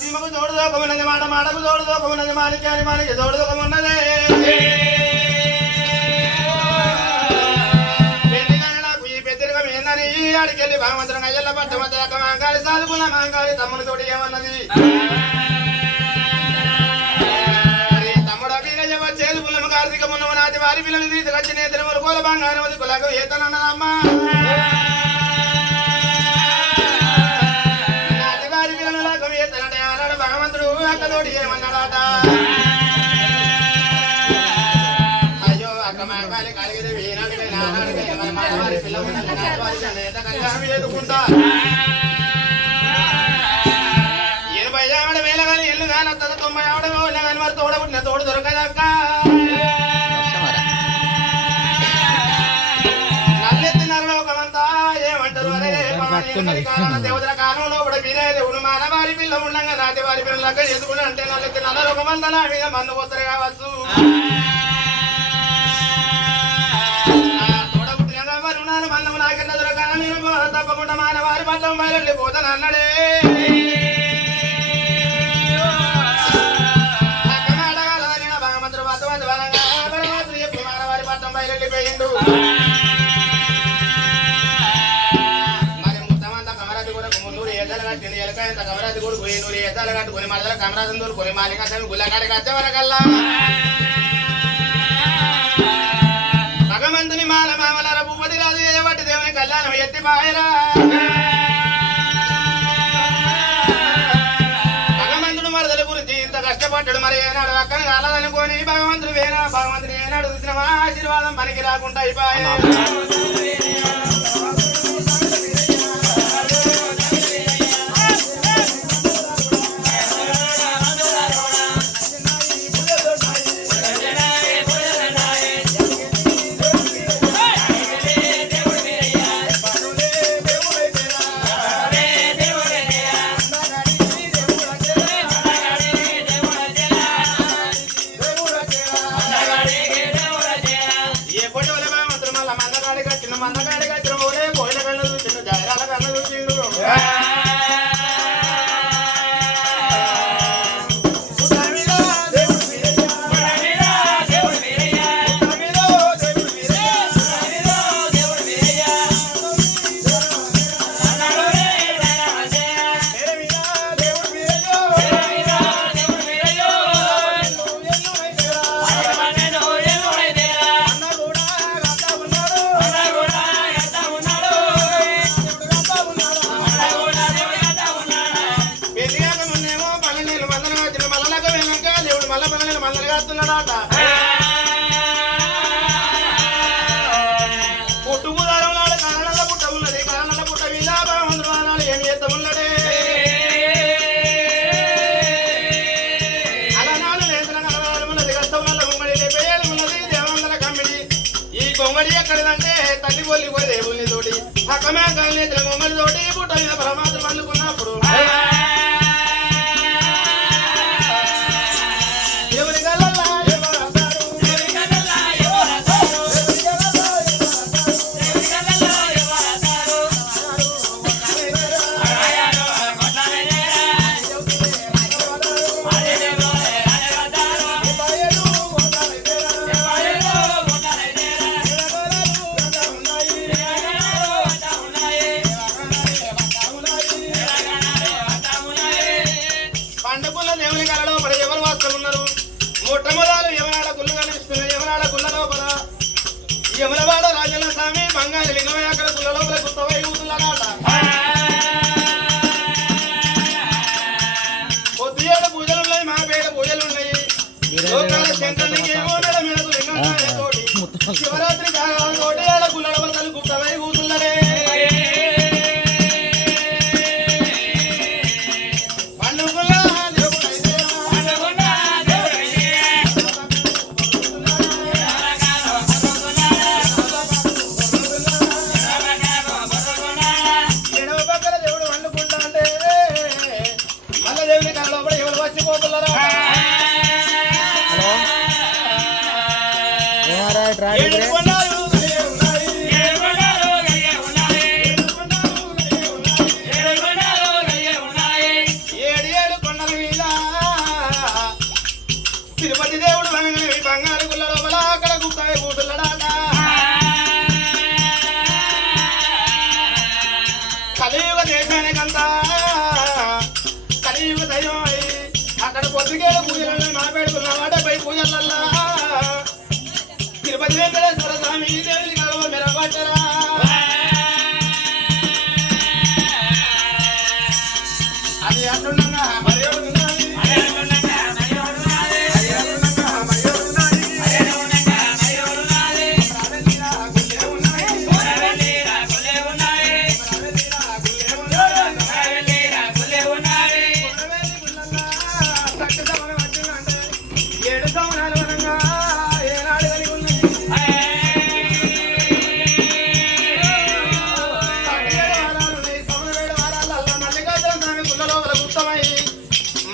సీమకు తోడుదోకమున్నది మాట మాటకు తోడుదోకమున్నది మాలిక్యాని మాలిక తోడుదోకమున్నదే నాకు ఈ పెద్దరికం ఏందని ఆడికెళ్ళి భగవంతుడు అయ్యల్ల పట్ట మధ్య మాంగాలి సాదుకున్న మాంగాలి తమ్ముని తోటి ఏమన్నది తమ్ముడు అభినయ వచ్చేది పుల్లమ కార్తీకమున్నమ నాటి వారి పిల్లలు తీసుకొచ్చి నేతలు కోల బంగారం అది కులకు ఏతనన్నదమ్మా భగవంతుడు అక్కతోటి ఏమన్నాడట అయ్యో అక్క మాంగాలి కలిగితే ఎదుకుంటా 80 ఆవిడ వేల కానీ ఇల్లు కానీ వస్తుంది 90 ఆవిడ వేల కానీ మరి తోడబుట్టిన తోడు దొరకదక్క నల్లెత్తినారు లోకమంతా ఏమంటారు అరే దేవతల కాలంలో కూడా మీరే దేవుడు మానవారి పిల్ల ఉండగా నాటి వారి పిల్లలకి ఎదుగుడు అంటే నల్లెత్తి నల్ల లోకమంతా నా మీద మన్ను పోతారు కావచ్చు మన్నము నాకెళ్ళ దొరకాల మీరు తప్పకుండా మానవారి పట్లం బయలు పోతాను అన్నాడే భగవంతుడు ఎప్పుడు మానవారి పట్లం బయలుపోయిండు మరి ముత్తమంతా కమరాది కూడా మున్నూరు ఏదాలు కట్టింది ఎలకాయంత కమరాది కూడా 100 ఏదాలు కట్టుకుని మరదల కమరాజం దూరుకుని మాలిక గుల్లకాడికి వచ్చేవరకల్లా భగవంతుని మాల మామల భూపతి రాజు చేయబట్టి దేవుని కళ్యాణం ఎత్తి బాయరా భగవంతుడు మరదల గురించి ఇంత కష్టపడ్డాడు మరి ఏనాడు అక్కని కాలదనుకోని భగవంతుడు భగవంతుని ఏనాడు చూసిన ఆశీర్వాదం పనికి రాకుండా అయిపోయి మందగాడిగా వస్తున్నాడట పుట్టుకుదారం నాడు కారణాల పుట్ట ఉన్నది కారణాల పుట్ట మీద భగవంతుడు ఆనాడు ఏమి చేద్ద ఉన్నదే అలనాడు లేచిన కలవారు ఉన్నది కష్టముల గుమ్మడి లేపేయాలి ఉన్నది దేవందల కమ్మిడి ఈ గొంగడి ఎక్కడిదంటే తల్లి కొల్లి పోయి దేవుని తోటి పక్కమే కలిగిన గుమ్మడి తోటి పుట్ట మీద పరమాత్మ అందుకున్నప్పుడు పండుకున్న దేవుని కళలో పడి ఎవరు వాస్తున్నారు మొట్టమొదలు యమనాడ గుళ్ళు కనిపిస్తున్నాయి యమనాడ గుళ్ళ లోపల యమలవాడ రాజన్న స్వామి బంగారు లింగమే అక్కడ గుళ్ళ లోపల గుర్తవై కూతులనాట పొద్దు ఏడు పూజలు ఉన్నాయి మా పేడ పూజలు ఉన్నాయి లోకాల శంకరునికి ఏమో మెడ మెడకు లింగం తోటి శివరాత్రి తోటి ఏడ గుళ్ళ లోపల గుప్తవై కూతులరే తిరుపతి దేవుడు బంగారు గుళ్ళ లోపల అక్కడ గుప్తాయి కూతుళ్ళడాట కలియుగ దేశానికంతా కలియుగ దైవం అక్కడ పొద్దుకేళ్ళ పూజలు మా పెడుకున్నమాట పై పూజలల్లా తిరుపతి వెంకటేశ్వర స్వామి దేవుని కలవ మెరపట్టరా అది అంటున్నా మరి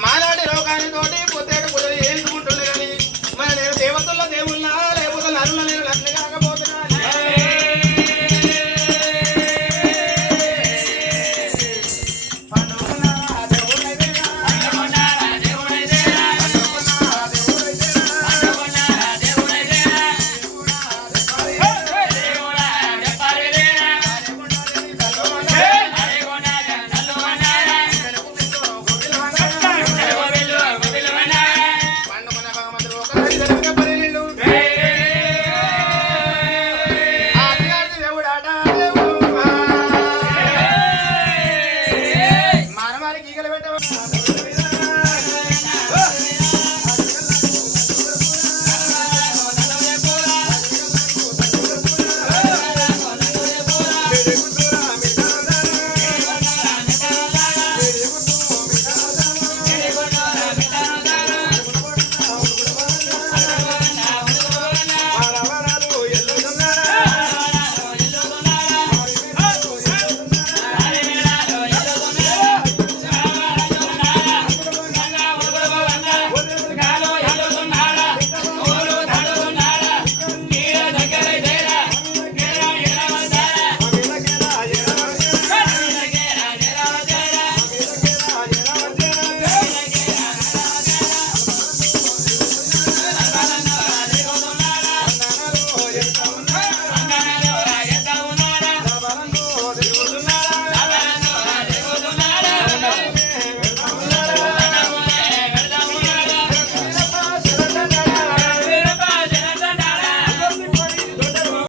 మానాడి రోగాని తోటి పొద్దేట పూజలు చేసుకుంటుంది కానీ మరి నేను దేవతల్లో దేవుళ్ళ లేకపోతే నరుల నేను లగ్న కాకపోతున్నా మానవారికి ఈగలు పెట్ట